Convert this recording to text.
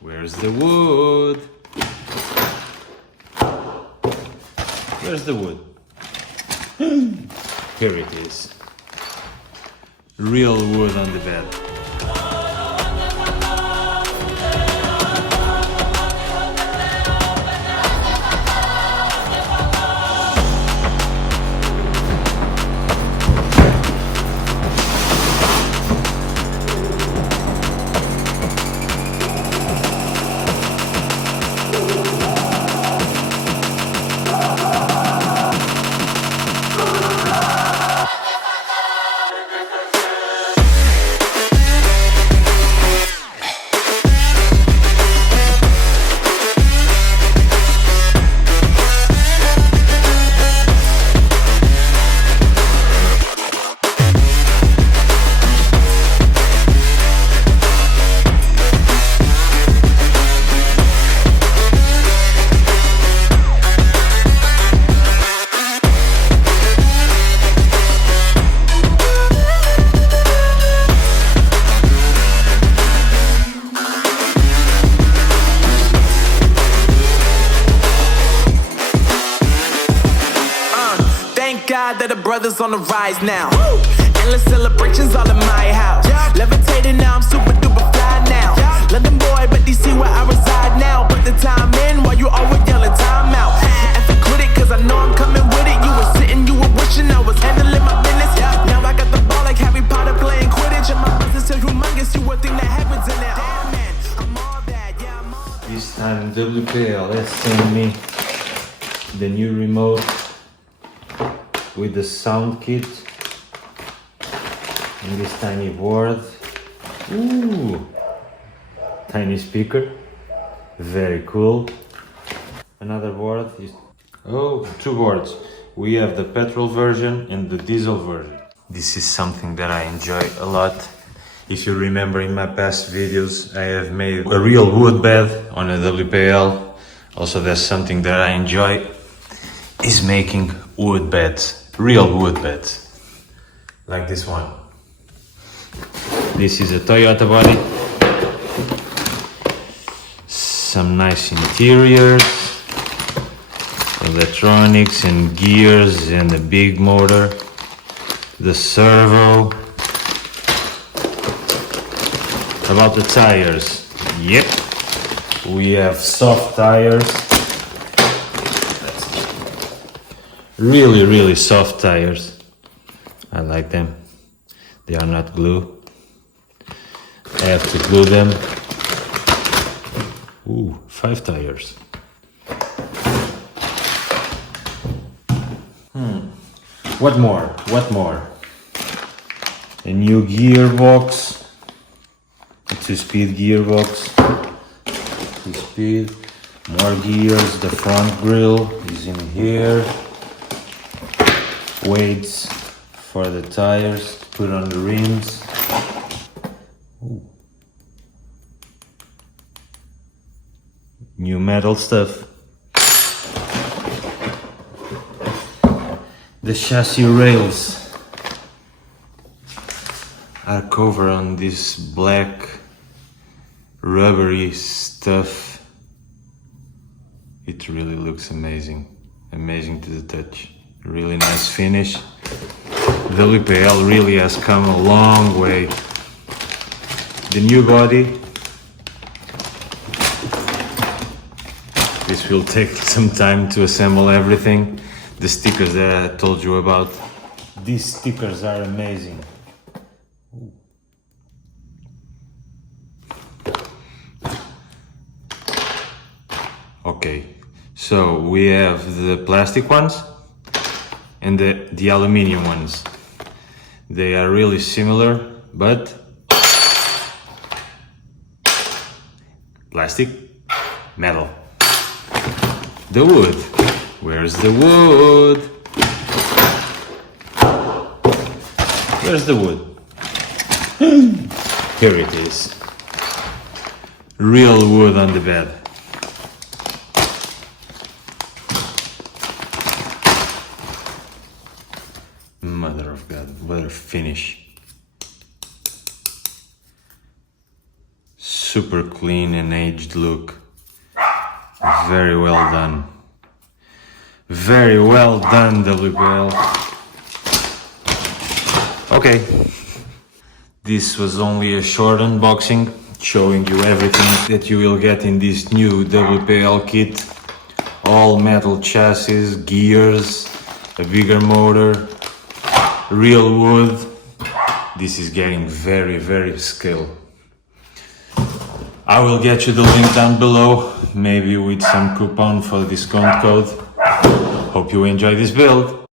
Where's the wood? Where's the wood? Here it is. Real wood on the bed. God that the brothers on the rise now. Endless celebrations all in my house. Levitating now, I'm super duper fly now. London boy, but DC where I reside now. Put the time in while you always yelling time out. And for quit it, cause I know I'm coming with it. You were sitting, you were wishing I was handling my business. Now I got the ball like Harry Potter playing Quidditch. And my business is humongous, you would think that happens in there. Damn man, I'm all that, yeah, I'm all that. This time WPL has sent me the new remote with the sound kit and this tiny board. Ooh, tiny speaker, very cool. Another board is, two boards. We have the petrol version and the diesel version. This is something that I enjoy a lot. If you remember in my past videos, I have made a real wood bed on a WPL. Also, that's something that I enjoy, is making wood beds. Real wood beds, like this one. This is a Toyota body. Some nice interiors, electronics and gears and a big motor. The servo. About the tires, yep, we have soft tires. Really soft tires. I like them. They are not glue. I have to glue them. Ooh, 5 tires. What more? A new gearbox. A 2-speed gearbox. 2-speed. More gears. The front grille is in here. Weights for the tires to put on the rims. Ooh. New metal stuff. The chassis rails are covered on this black rubbery stuff. It really looks amazing to the touch. Really nice finish. WPL really has come a long way. The new body. This will take some time to assemble everything. The stickers that I told you about. These stickers are amazing. Okay, so we have the plastic ones and the aluminium ones. They are really similar, but plastic, metal. The wood. Where's the wood? Where's the wood? Here it is. Real wood on the bed. Mother of God, what a finish. super clean and aged look. Very well done. Very well done, WPL. Okay. This was only a short unboxing, showing you everything that you will get in this new WPL kit. All metal chassis, gears, a bigger motor, real wood. This is getting very scale. I will get you the link down below, maybe with some coupon for the discount code. Hope you enjoy this build.